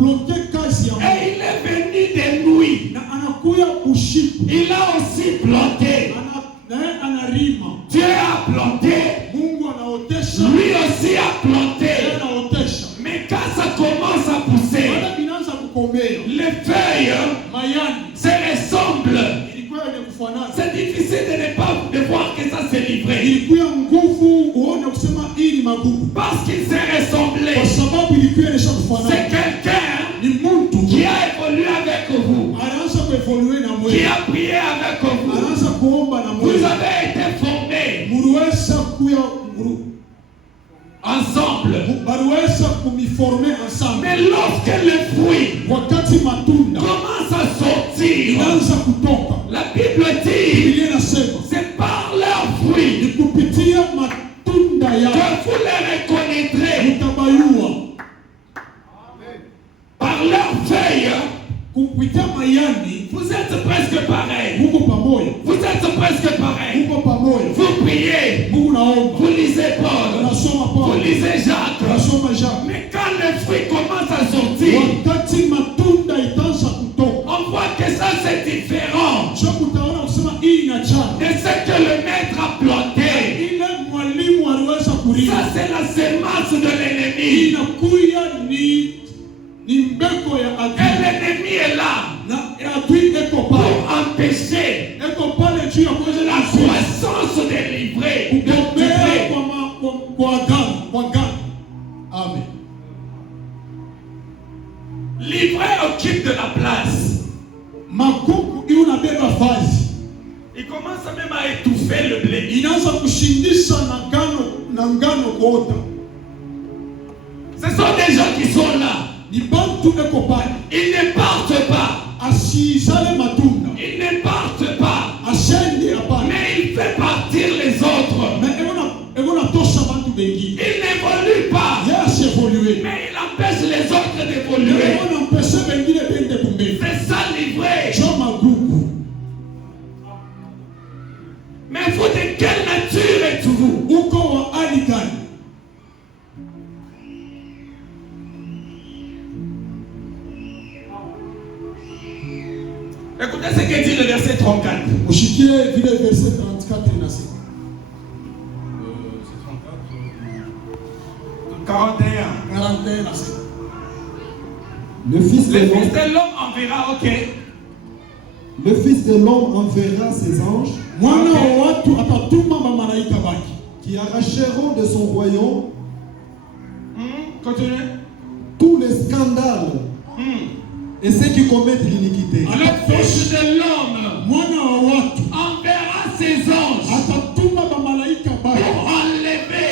Et il est venu de nuit. Il a aussi planté. Dieu a planté. Lui aussi a planté. Mais quand ça commence à pousser, les feuilles se ressemblent. C'est difficile de ne pas de voir que ça s'est livré. Parce qu'il s'est ressemblé. C'est quelqu'un qui a évolué avec vous. Qui a prié avec vous. Vous avez été formés ensemble. Mais lorsque le fruit commence à sortir, la Bible dit, c'est par leurs fruits que vous les reconnaîtrez. Par leurs feuilles, vous êtes presque pareil. Vous êtes presque pareil. Vous priez. Vous lisez Paul. Vous lisez Jacques. Mais quand le fruit commence à sortir, on voit que ça c'est différent de ce que le maître a planté. Ça c'est la semence de l'ennemi. Et l'ennemi est là pour empêcher la croissance des livrés. Amen. Livret occupe de la place. Il commence même à étouffer le blé. Ce sont des gens qui sont là. Ils ne partent pas. Ils ne partent pas. Mais il fait partir les autres. Il n'évolue pas. Mais il empêche les autres d'évoluer. C'est ça livré. Mais vous, de quelle nature êtes-vous? Écoutez ce que dit le verset 34. Verset 34. 41. Le Fils de l'homme enverra, ok. Le Fils de l'homme enverra ses anges qui arracheront de son royaume tous les scandales et ceux qui commettent l'iniquité. Le Fils de l'homme enverra ses anges pour enlever,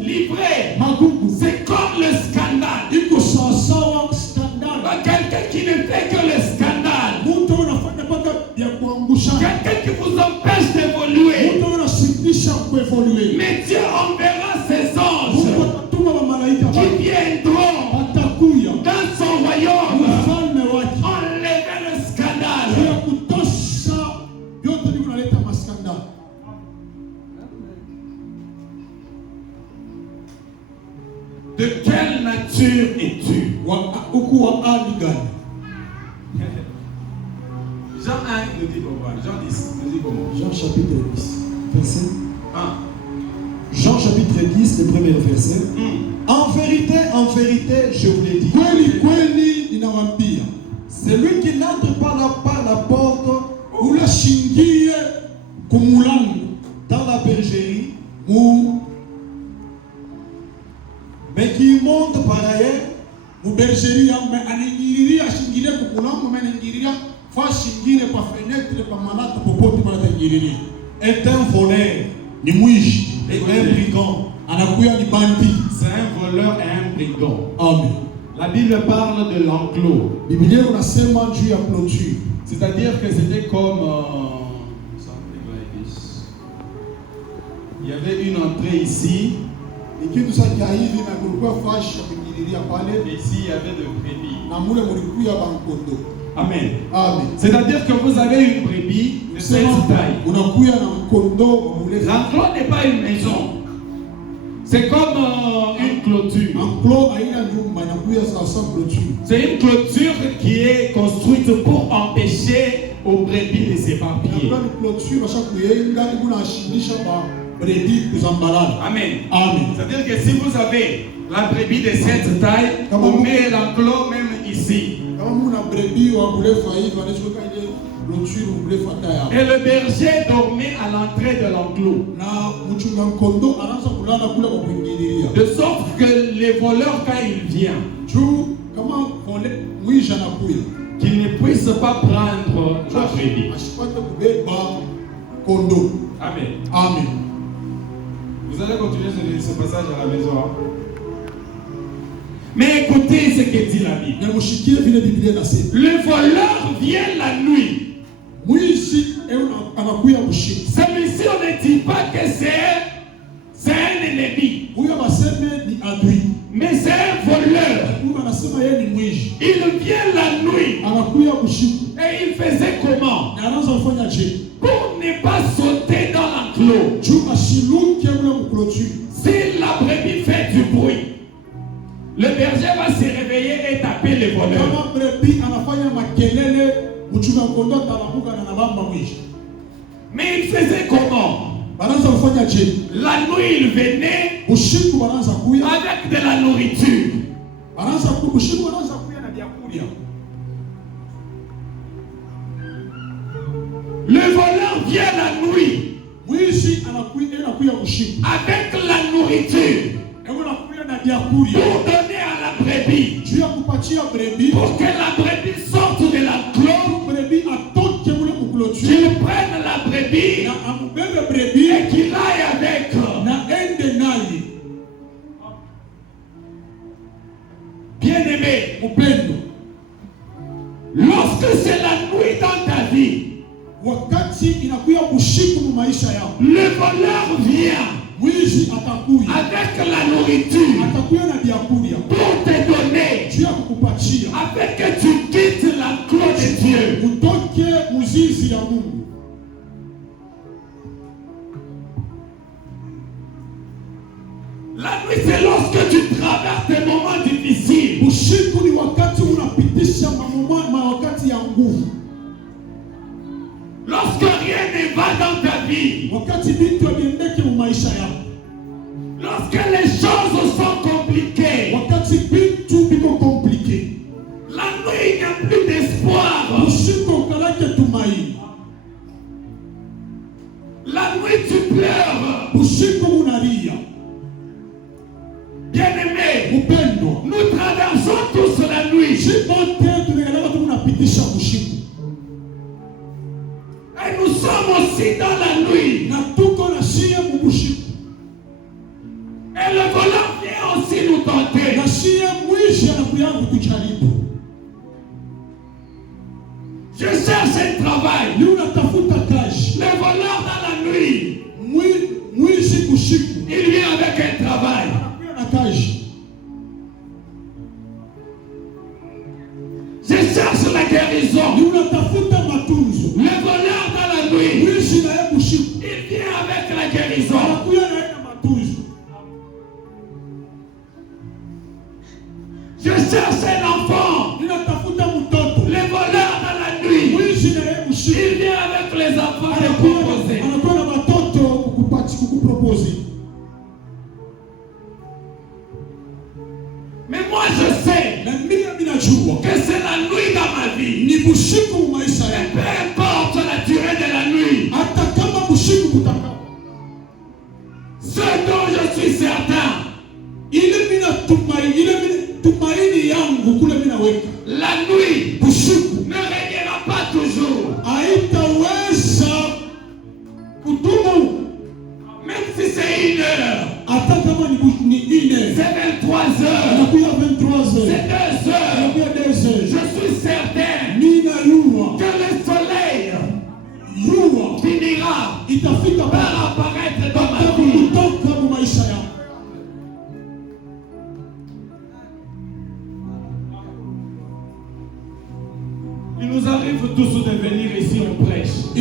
livrer. C'est comme le scandale. Quelqu'un qui ne fait que le scandale. Quelqu'un qui vous empêche d'évoluer. Mais Dieu enverra ses anges qui viendront dans son royaume enlever le scandale. De quelle nature es-tu? Jean 1 nous dit comment? Jean 10 nous dit comment? Jean chapitre 10, verset 1. Jean chapitre 10, le premier verset. En vérité, je vous l'ai dit. Celui qui n'entre pas par la porte dans la bergerie, mais qui monte par ailleurs, est un voleur et un brigand. C'est un voleur et un brigand. Amen. La Bible parle de l'enclos. C'est-à-dire que c'était comme il y avait une entrée ici. Et ici il y avait de brebis. Amen. Amen. C'est-à-dire que vous avez une brebis de cette taille. L'enclos n'est pas une maison. C'est comme une clôture. C'est une clôture qui est construite pour empêcher aux brebis de s'éparpiller. Amen. Amen. C'est-à-dire que si vous avez la brebis de cette taille, on met l'enclos même ici. Et le berger dormait à l'entrée de l'enclos. De sorte que les voleurs, quand ils viennent, qu'ils ne puissent pas prendre la brebis. Amen. Amen. Vous allez continuer ce passage à la maison. Hein? Mais écoutez ce que dit la Bible. Le voleur vient la nuit. Celui-ci, on ne dit pas que c'est un ennemi. Mais c'est un voleur. Il vient la nuit. Et il faisait comment? Pour ne pas sauter dans l'enclos. Si la brebis fait du bruit, le berger va se réveiller et taper les voleurs. Mais il faisait comment? La nuit, il venait avec de la nourriture. Le voleur vient la nuit avec la nourriture pour donner à la brebis, pour que la brebis sorte de l'enclos, qu'il prenne la brebis et qu'il aille avec. Bien-aimé, lorsque c'est la nuit dans ta vie, le voleur vient avec la nourriture pour te donner, afin que tu quittes l'enclos de Dieu. La nuit, c'est lorsque tu traverses des moments difficiles. Lorsque rien ne va dans ta vie. Lorsque les choses sont compliquées. La nuit, il n'y a plus d'espoir. La nuit, tu pleures. Bien-aimé, nous traversons tous la nuit. Et nous sommes aussi dans la nuit. Et le voleur vient aussi nous tenter. Je cherche un travail. Le voleur dans la nuit, il vient avec un travail. Je cherche la guérison. Le voleur dans la nuit, il vient avec la guérison. Je cherche un enfant. Le voleur dans la nuit, il vient avec les enfants de proposer. Mais moi je sais que c'est la nuit dans ma vie. Et peu importe la durée de la nuit, ce dont je suis certain, la nuit ne régnera pas toujours. Même si c'est 1 heure, c'est 23 heures, c'est 2 heures, je suis certain que le soleil finira par apparaître dans ma vie. Il nous arrive tous de venir ici, on prêche. Et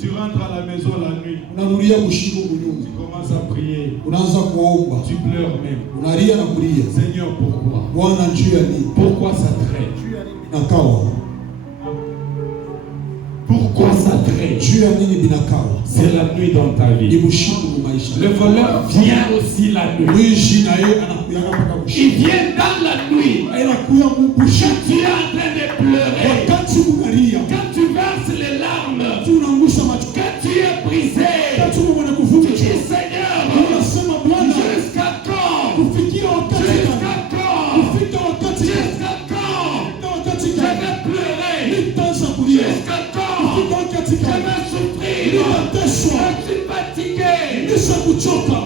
tu rentres à la maison la nuit. unarudia kushiku Tu kunyumba, commences à prier. unaanza kuomba, Tu pleures même. unalia na kulia. Seigneur, pourquoi? Bwana, njuu ya nini? Pourquoi ça traîne? Binakawa. Pourquoi ça traîne? Njuu ya nini binakawa? C'est la nuit dans ta Ni vie. bushiku mu maisha. Le voleur vient aussi la nuit. Mwishi na yeye anakuyaka mpaka Il bushiku. vient dans la nuit. Anakuya mu bushiku. Quand tu es en train de pleurer, Wakati unalia, quand tu verses les larmes, tunaangusha macho. quand tu es brisé, Wakati mwana tu kuvuja. dis Seigneur, Unasema Bwana, jusqu'à quand? kufikia wakati gani? Jusqu'à quand? Kufika wakati gani? Jusqu'à quand? Kufika wakati Je gani? vais pleurer. Nitaanza kulia. Jusqu'à quand? Kufika wakati Je gani? vais souffrir. Nitateswa. Je suis fatigué. Nisha kuchoka.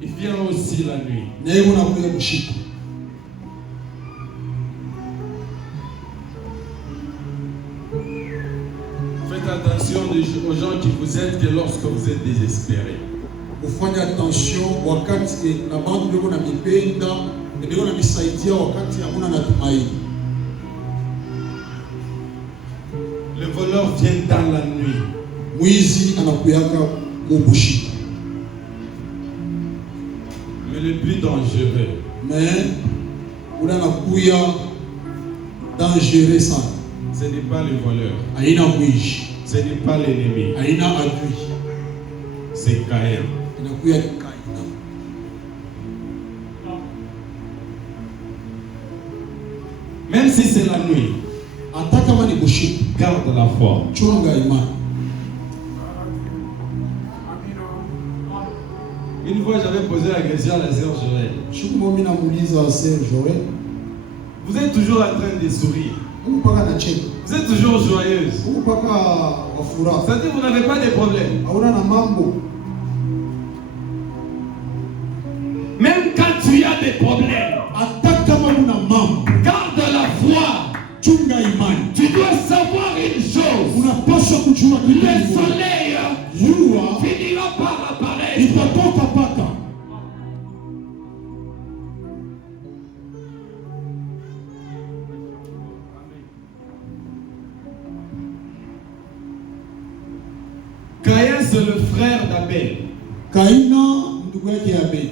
Il vient aussi la nuit. Na yeye unakuya bushiku. Faites attention aux gens qui vous aident que lorsque vous êtes désespéré. Ufanye attention wakati na bantu beko na mipenda, beko na misaidia wakati hamuna na tumaini. Le voleur vient dans la nuit. Mwizi anakuyaka mu bushiku. Mais le plus dangereux, Mais ule anakuya dangereux sana. ce n'est pas le voleur, Haina mwishi, ce n'est pas l'ennemi, haina adui. c'est Caïn. Inakuya ni Kaina. Même si c'est la nuit, Hata kama ni bushiku, garde la foi. chunga imani. Une fois, j'avais posé la question à la sœur Joël. Siku moja namuuliza Sir Joel, Vous êtes toujours en train de sourire. huko paka na cheka, Vous êtes toujours joyeuse. huko paka wa furaha. C'est-à-dire que vous n'avez pas de problème. Hauna na mambo. Même quand tu as des problèmes, Hata kama una mambo, garde la foi. chunga imani. Tu dois savoir une chose. Unapaswa kujua Le kitu kimoja. soleil Jua finira par apparaître. itatoka paka. Caïn, c'est le frère d'Abel. Kaina ndugu yake Abel.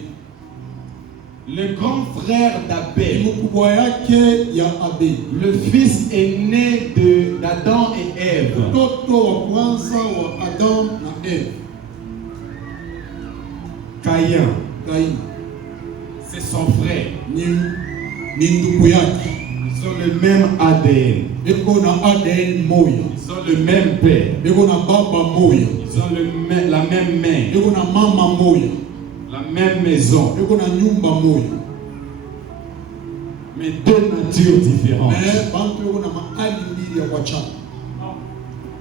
Le grand frère Ni d'Abel. mkubwa yake ya Abel. Le fils aîné d'Adam et Ève. Mtoto wa kwanza wa Adam na Eve. Caïn, Kaina c'est son frère. ni ndugu yake. Ils ont le même ADN. Beko na ADN moya. Ils ont le même père. Beko na baba moya. Ils ont la même mère. Beko na mama moya. La même maison. Beko na nyumba moya. Mais deux natures différentes. Mais bantu beko na mahali mbili ya kuachana.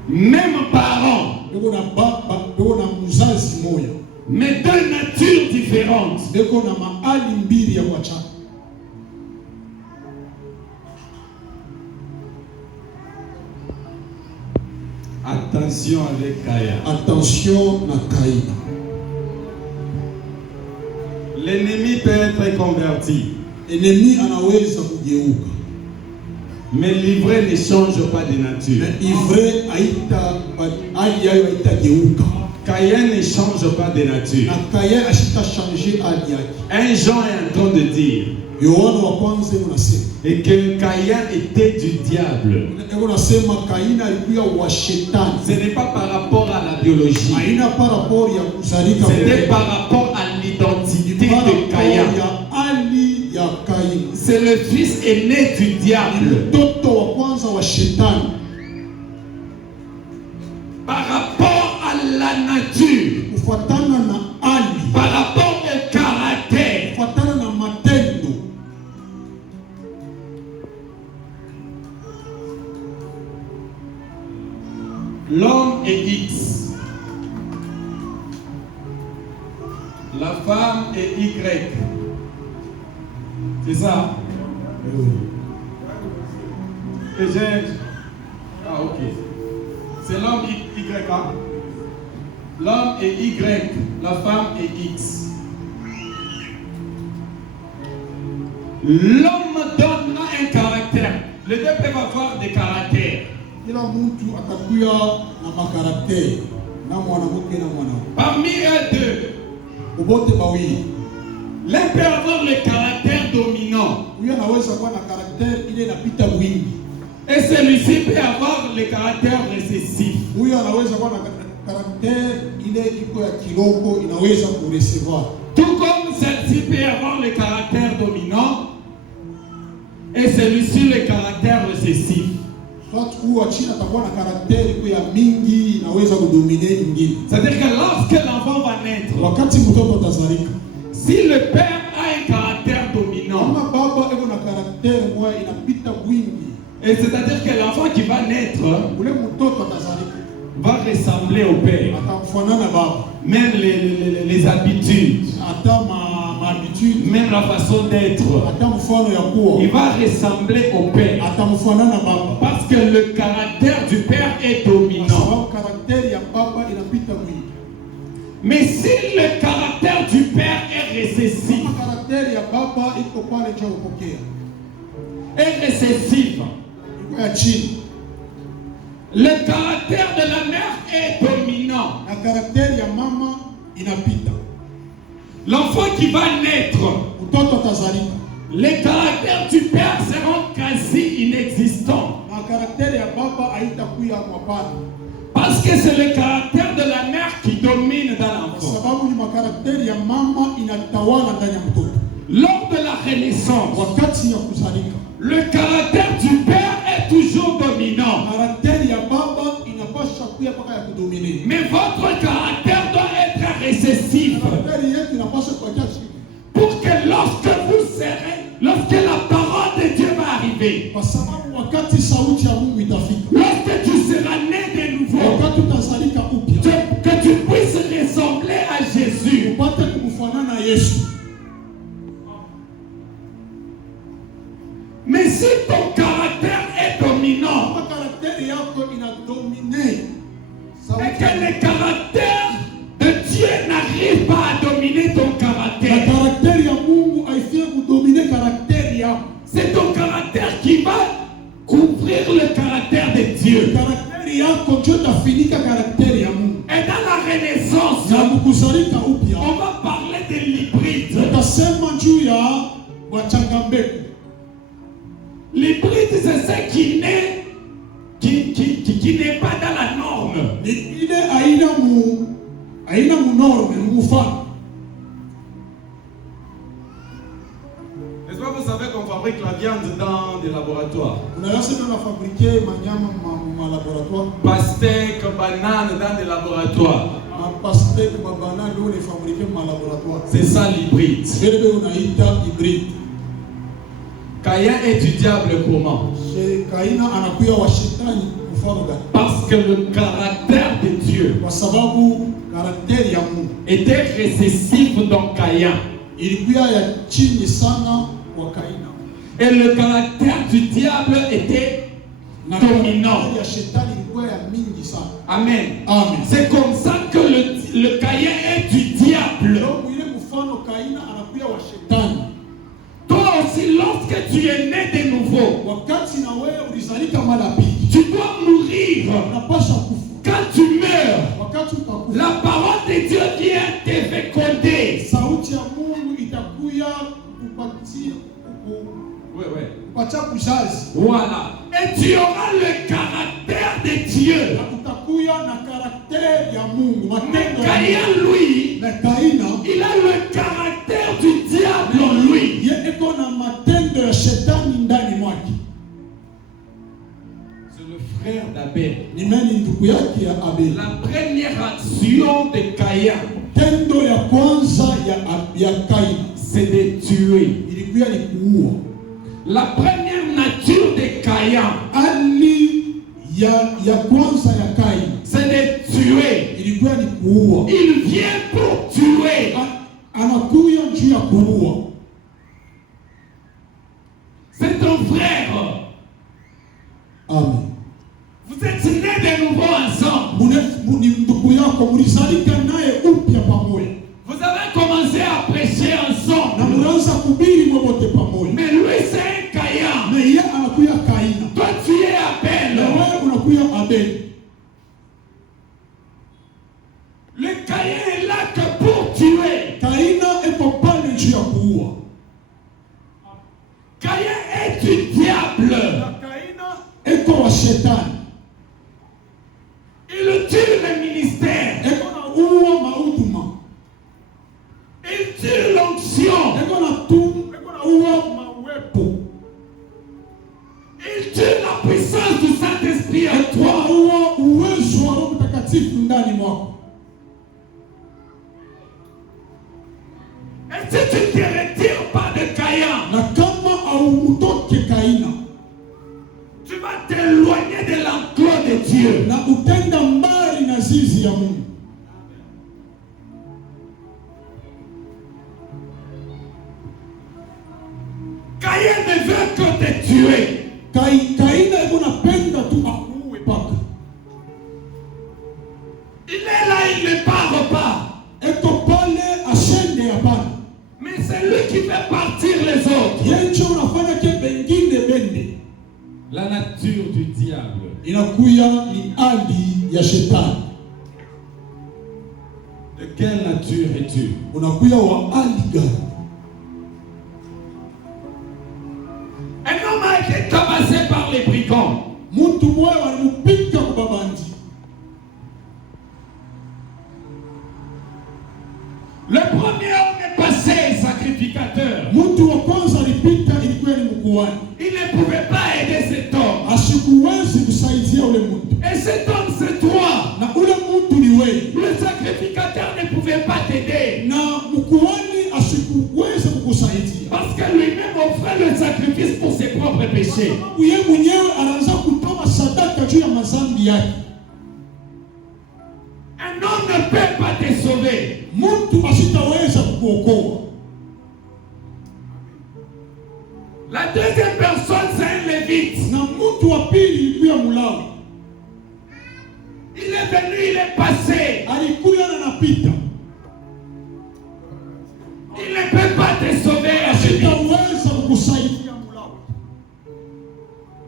Même parents. Beko na baba, beko na mzazi moya. Mais deux natures différentes. Beko na mahali mbili ya kuachana. Attention avec Caïn. Attention na Kaina. L'ennemi peut être converti. Enemi anaweza kugeuka. Mais l'ivraie ne change pas de nature. Na ivre hali yayo haitageuka. Caïn ne change pas de nature. Na Kaina ashita changer hali yake. Un Jean est en train de dire Yohana wa kwanza unasema. et que Caïn était du diable. Unasema Kaina alikuwa wa shetani. Ce n'est pas par rapport à la biologie. Haina par rapport ya kuzalika C'était par rapport à l'identité par de rapport Caïn. ya hali ya Kaina. C'est le fils aîné du Ni diable. mtoto wa kwanza wa shetani. Par rapport à la nature, Kufuatana na hali, par rapport au caractère, kufuatana na matendo. l'homme est X, la femme est Y. C'est ça? Et j'ai... Ah, ok. C'est l'homme Y. Hein? L'homme est Y, la femme est X. L'homme donne un caractère. Les deux peuvent avoir des caractères. Parmi eux deux, l'un peut avoir le caractère dominant. Et celui-ci peut avoir le caractère récessif. Tout comme celle-ci peut avoir le caractère dominant et celui-ci le caractère récessif. C'est-à-dire que lorsque l'enfant va naître, si le père a un caractère dominant, et c'est-à-dire que l'enfant qui va naître va ressembler au père, même les habitudes, même la façon d'être, il va ressembler au père, parce que le caractère du père est dominant. Mais si le caractère du père est récessif, le caractère de la mère est dominant. L'enfant qui va naître, les caractères du père seront quasi inexistants. Parce que c'est le caractère de la mère qui domine dans l'enfant. Lors de la Renaissance, le caractère du père est toujours dominant. Mais votre caractère doit être récessif. Pour que lorsque la parole de Dieu va arriver, lorsque tu seras né de nouveau, que tu puisses ressembler à Jésus. Mais si ton caractère est dominant, et que le caractère de Dieu n'arrive pas à dominer ton caractère, c'est ton caractère qui va couvrir le caractère de Dieu. Et dans la Renaissance, on va parler de l'hybride. L'hybride, c'est ce qui n'est pas dans la norme. Est-ce que vous savez qu'on fabrique la viande dans des laboratoires? Pastèque, banane dans des laboratoires. C'est ça l'hybride. Caïn est du diable comment? Parce que le caractère de Dieu était récessif dans Caïn. Et le caractère du diable était dominant. Amen. C'est comme ça que le Caïn est du diable. Toi aussi, lorsque tu es né de nouveau, tu dois mourir. Quand tu meurs, la parole de Dieu vient te féconder. Voilà. Et tu auras le caractère de Dieu. Mais Caïn, lui, il a le caractère du diable en lui. C'est le frère d'Abel. La première action de Caïn, c'est de tuer. La première nature de Caïn, c'est de tuer. Il vient pour tuer. C'est ton frère. Amen. Vous êtes nés de nouveau ensemble. Vous avez commencé à prêcher ensemble. Mais anakuya Kaina. Toi tu es Abel. Na wewe unakuya Abel. Le Caïn est là que pour tuer. Kaina eko pale juu ya kuua. Caïn est du diable. Na Kaina eko wa shetani. Il tue le ministère. Eko na uwa mahuduma. Il tue l'onction. Eko na uwa mawepo. Il tue la puissance du Saint-Esprit en Eko toi. na uwa uwezo wa Roho Mtakatifu ndani mwako. Et si tu ne te retires pas de Caïn, Na kama hautoke Kaina, tu vas t'éloigner de l'enclos de Dieu. na utenda mbali na zizi ya Mungu. Caïn ne veut que te tuer. Kaina eko napenda tu akuue paka. Il est là, il ne part pas. Eko pale ashende hapana. Mais c'est lui qui fait partir les autres. Yencho unafanya ke bengine bende. La nature du diable. Inakuya ni hali ya shetani. De quelle nature es-tu? Unakuya wa hali gani? Un homme a été tabassé par les brigands. Mtu mmoja walimupika kubabandi. Le premier homme est passé sacrificateur. Mtu wa kwanza alipita ilikuwa ni mkuhani. Il ne pouvait pas aider cet homme. Asikuwezi kusaidia ule mtu. Et cet homme, c'est toi. Na ule mtu ni wewe. Le sacrificateur ne pouvait pas t'aider. Na mkuhani asikuweza kukusaidia. Parce que lui-même offrait le sacrifice pour ses propres péchés. Yeye mwenyewe anaanza kutoa sadaka juu ya mazambi yake. Un homme ne peut pas te sauver. Mtu asitaweza kukuokoa. La deuxième personne, c'est un lévite. Na mtu wa pili ilikuwa Mulawi. Il est venu, il est passé. Alikuya na napita. Il ne peut pas te sauver. Asitaweza kukusaidia Mulawi.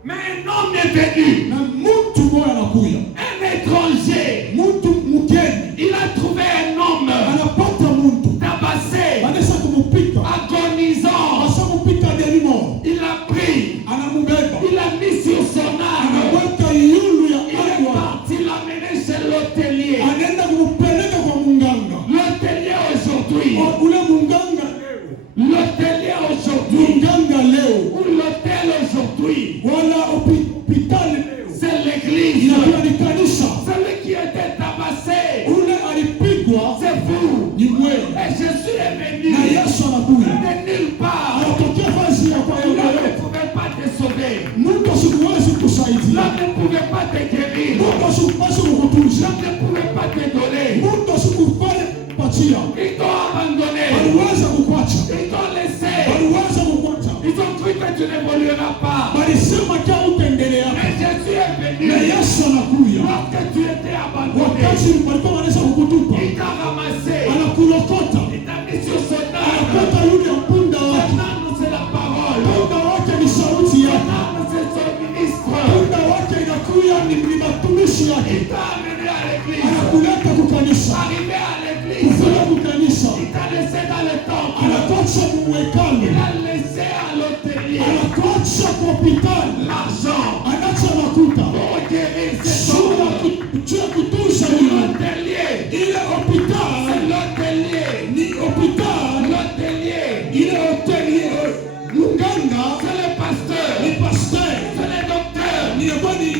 Mais un homme est venu. Na mtu mmoja anakuya. Un étranger. Mtu mgeni. Il a trouvé un homme Anapata mtu. tabassé, Anaweza kumupika. agonisant. Asa kupika delimo. Il a pris. Anamubeba. Il a mis sur son arme. Anaweka yulu ya Il est agwa. parti l'amener chez l'hôtelier. Anaenda kumpeleka kwa munganga. L'hôtelier aujourd'hui. Ule munganga leo. L'hôtelier aujourd'hui. Munganga leo. Ou l'hôtel aujourd'hui. Wala hospitali leo. C'est l'église. Inakuwa ni kanisa. Celui qui était tabassé. Ule alipigwa C'est vous. ni wewe. Et Jésus est Na venu. Yesu anakuja. De nulle part. Anatokea vazi ya kwa L'homme yeye. ne pouvait pas te sauver. Mungu asikuwezi kusaidia. L'homme ne pouvait pas te guérir. Mungu asikuwezi kukutunza. L'homme ne pouvait pas te donner. Mungu asikufanye patia. Ils t'ont abandonné. Waliweza kukwacha. Ils t'ont laissé. Waliweza kukwacha. Ils ont cru que tu n'évolueras pas. Walisema kia utaendelea. Mais Jésus est venu. Na Yesu anakuja. Lorsque tu étais abandonné, Wakati walikuwa wanaweza kukutupa. il t'a ramassé. Anakulokota. Il t'a mis sur son âme. Anakota yule mpunda Son wake. âme, c'est la parole. Mpunda wake ni sauti Son yake. âme, c'est son ministre. Mpunda wake inakuya ni matumishi yake. Il t'a amené à l'église. Anakuleta kukanisa. Arrivé à l'église, Kufika kukanisa. il t'a laissé dans le temple. Anatocha muwekano. Il a laissé à l'hôtelier Anatocha kwa hospitali. l'argent Anacha makuta. pour guérir cet homme. Juu ya kutunza yule. L'hôtelier, Ile hospitali c'est l'hôtelier. ni hospitali. L'hôtelier, Ile hoteli munganga c'est le pasteur. ni pasteur. C'est le docteur. Inakuwa ni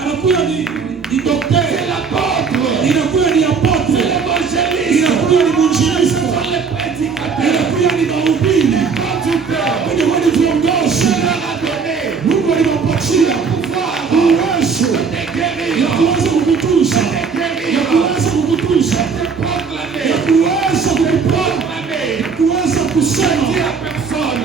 anakuwa ni C'est daktari. l'apôtre. Inakuwa ni C'est apotre. l'évangéliste. Inakuwa ni Ce mwinjilisti. sont les prédicateurs. Inakuwa ni mahubiri. Les conducteurs. Inakuwa ni viongozi. Dieu leur a donné Mungu aliwapatia pouvoir uwezo de te ya guérir, kuweza kukutunza, de te ya guérir, kuweza kukutunza, de proclamer, ya kuweza kukuponya, proclamer. ya kuweza kusema Dis à personne.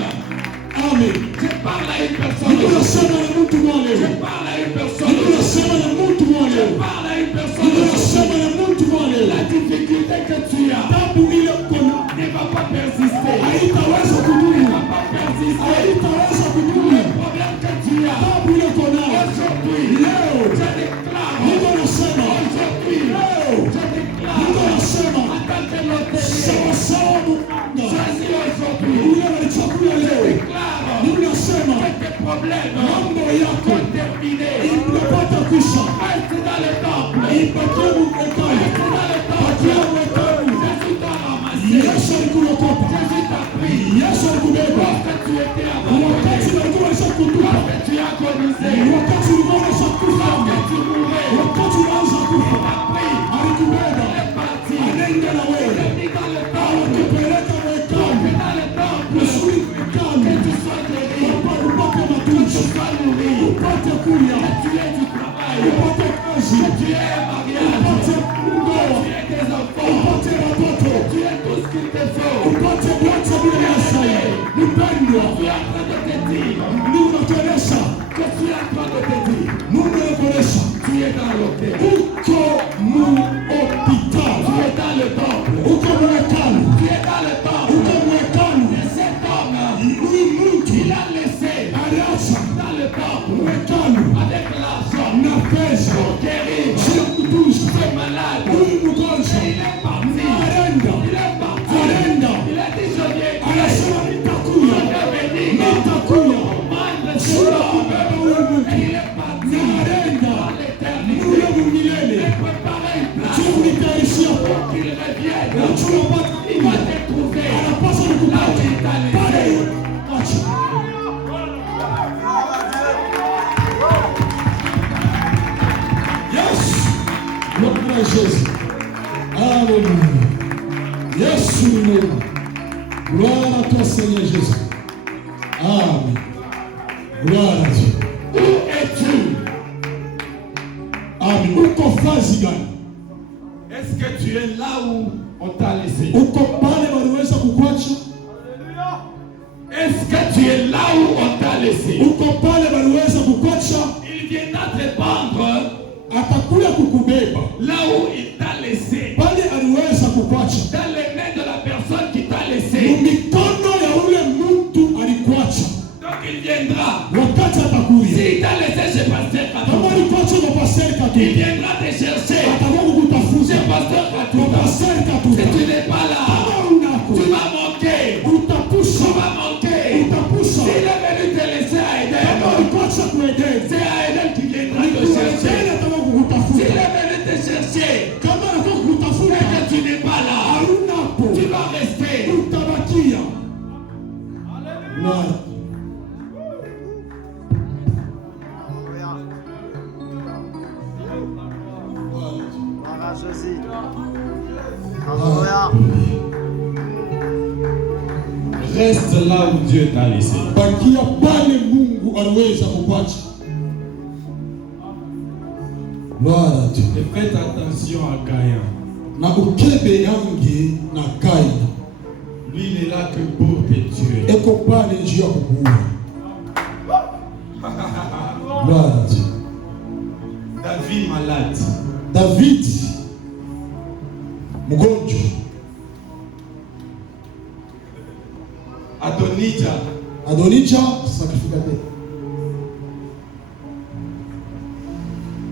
amen. Je parle à une personne. Niko nasema na mtu mmoja Je leo. parle à une personne. Niko nasema na mtu mmoja Je leo. parle à une Niko personne. nasema na mtu mmoja La leo. difficulté que tu as Tabu ile kona ne va pas persister. haitaweza Ne kudumu, va pas persister. haitaweza kudumu. Le problème que tu as tabu ile uko nayo leo, Mungu anasema leo, Mungu anasema sawa sawa, ule alichakula leo, Mungu anasema mambo yako inapata kwisha, ipatie mwekani, patia mwekani. Yesu alikuokopa, Yesu alikubeba wakati walikuwa walishakutupa, wakati ulikuwa umeshakufa, wakati unaanza kufa, alikubeba, anaenda na wewe, anakupeleka mwekani, kusudi mwekani, upate matunzo, upate kuya, upate kazi, upate ndoa, upate watoto, upate wote bila Yesaya. Mpendwa, Mungu anatueleza, Mungu anatueleza uko mu hospitali, uko mwekani, uko mwekani. Huyu mtu aliacha mwekani na pesa sio kutunza huyu mgonjwa, arenda anasema nitakuya sura kubeba huyu mtu na arenda mule mumilele juu nitaishia anapasa nikupata pale. Acha Gloire à Jésus. Alléluia. Yesu ni mwema. Gloire à toi Seigneur Jésus. Amen. Gloire à Dieu. Où es-tu? Amen. Uko fazi gani? Est-ce que tu es là où on t'a laissé? Uko pale waliweza kukuacha? Est-ce que tu es là où on t'a laissé? Uko pale waliweza kukuacha? Il viendra te prendre atakuja kukubeba là où il t'a laissé, pale aliweza kukuacha, dans les mains de la personne qui t'a laissé. Mikono ya ule mtu alikuacha. Donc il viendra. Wakati atakuja. S'il t'a laissé chez Pasteur Katou, kama alikuacha kwa Pasteur Katou, il viendra te chercher. Atakuja kukutafuta Chez Pasteur Katou. kwa Pasteur Katou. Si tu n'es pas là, tu vas manquer. Utapusha. Tu vas manquer. Utapusha. S'il est venu te laisser à Eden, kama alikuacha kwa Eden, c'est à Eden qu'il viendra te chercher. S'il est venu te chercher, kama alikuwa kukutafuta, et que tu n'es pas là, harunapo, tu vas rester. utabakia. Alléluia. Reste là où Dieu t'a laissé. Bakia pale Mungu aliweza kukuacha. Gloire à Dieu. Et faites attention à Caïn. Na ukebe yangi na Kaina. Lui, il est là que pour te tuer. Eko pale njia kukuua. Gloire à Dieu. David malade. David mgonjwa. Adonija sacrificateur.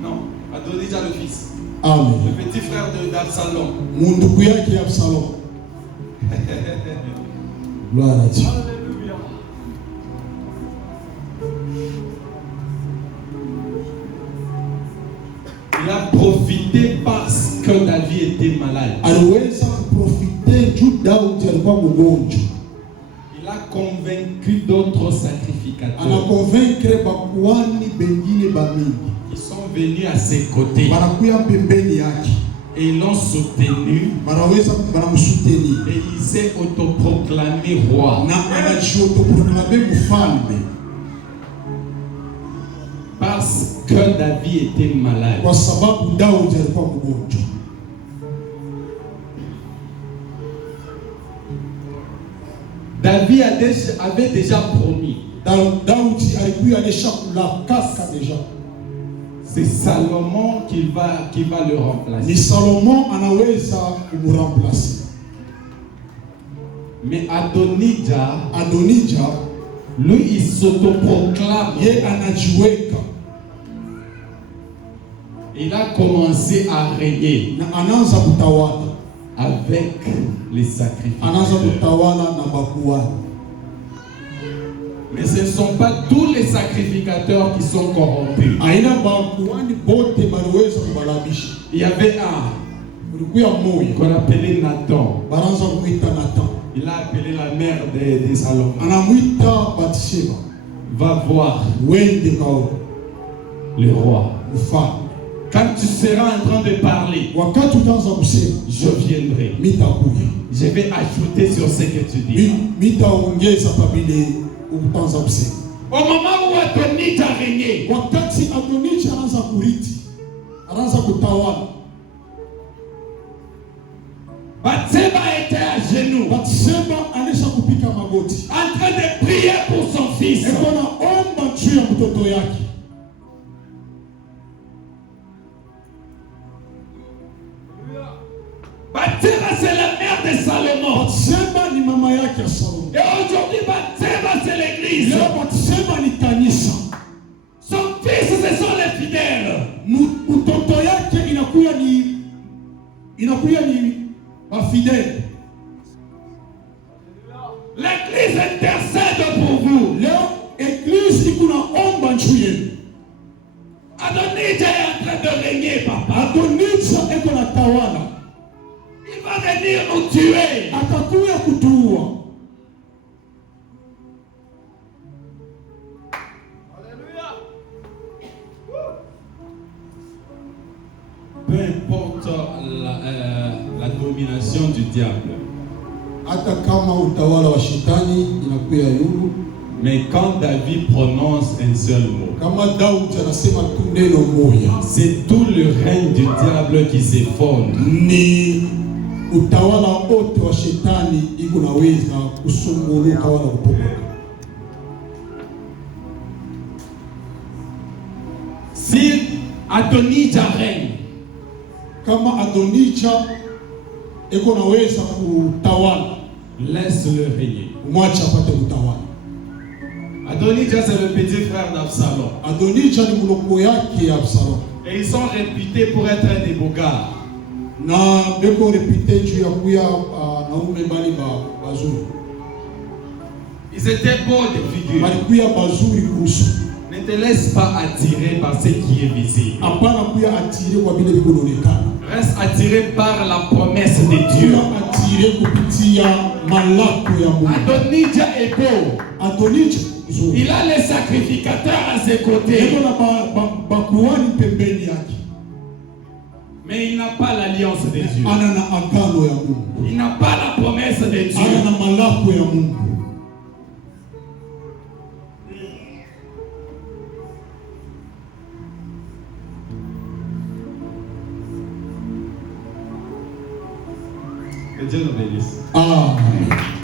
Non, Adonija le fils. Amen. Le petit frère d'Absalom. Munduku yake Absalom. Gloire à Dieu. Il a profité parce que David était malade. Aliweza kuprofite juu Daudi alikuwa mgonjwa. Il a convaincu d'autres sacrificateurs. Anaconvaincre bakuani bengine bamingi. Ils sont venus à ses côtés. Banakuya pembeni yake. Et ils l'ont soutenu. Banaweza banamsoutenir. Et il s'est autoproclamé roi. Na anajiautoproclame mfalme. Parce que David était malade. Kwa sababu Daudi alikuwa mgonjwa. David avait déjà promis. Daudi alikuwa alishakula kaka deja. C'est Salomon qui va le remplacer. Ni Salomon anaweza kumremplacer. Mais Adonija Lui, il s'autoproclame. Ye anajiweka. Il a commencé à régner Na anaanza kutawala. avec les Anaanza sacrificateurs. kutawala na bakuhani. Mais ce ne sont pas tous les sacrificateurs qui sont corrompus. Aina bakuhani bote baliweza kubalabisha. Il y avait un Kulikuya mmoja qu'on appelait Nathan. banaanza kumwita Nathan. Il a appelé la mère de Salomon. Anamwita Bathsheba. Va voir Wende kao le roi. mfalme. Quand tu seras en train de parler, Wakati utaanza kusema je viendrai. mitakuya. Je vais ajouter sur ce que tu dis. Mitaongeza pabile utaanza kusema. Au moment où Adonija régnait, Wakati Adonija anaanza kuriti, anaanza kutawala, Bathsheba était à genoux, Bathsheba anaisha kupika magoti, en train de prier pour son fils. eko naomba juu ya mtoto yake. Bathsheba, c'est la mère de Salomon. Bathsheba ni mama yake ya Salomo. Et aujourd'hui, Bathsheba, c'est l'église. Leo Bathsheba ni kanisa. Son fils, ce sont les fidèles. Mtoto yake inakuya ni mafidele. L'église intercède pour vous. Leo eglise iko naomba juu yenu. Adonija est en train de régner, papa. Adonija eko na tawala. Il va venir nous tuer. Atakuya kutuua. Peu importe la domination du diable. Hata kama utawala wa shetani inakuya yulu. Mais quand David prononce un seul mot, Kama Daudi anasema tu neno moja, c'est tout le règne du diable qui s'effondre. ni utawala wote wa shetani iko naweza kusunguluka wala kupomoka. Si Adonija règne, Kama Adonija iko naweza kutawala, Laisse-le régner. mwacha apate kutawala. Adonija, c'est le petit frère d'Absalom. Adonija ni mloko yake ya Absalom. Et ils sont réputés pour être des bogards. Na beko repite juu ya kuya naume bali bazuri. Ils étaient beaux de figure. Balikuya bazuri kuhusu. Ne te laisse pas attirer par ce qui est visible. Hapana kuya atire kwa vile biko naonekana. Reste attiré par la promesse de Dieu. Kuya atire kupitia malako ya Mungu. Adonija est beau. Adonija nzuri. Il a les sacrificateurs à ses côtés. Eko na bakuhani pembeni yake. Mais il n'a pas l'alliance de Dieu. Ana na agano ya Mungu. Il n'a pas la promesse de Ana Dieu. na malako ya Mungu. Que Dieu nous bénisse. Amen.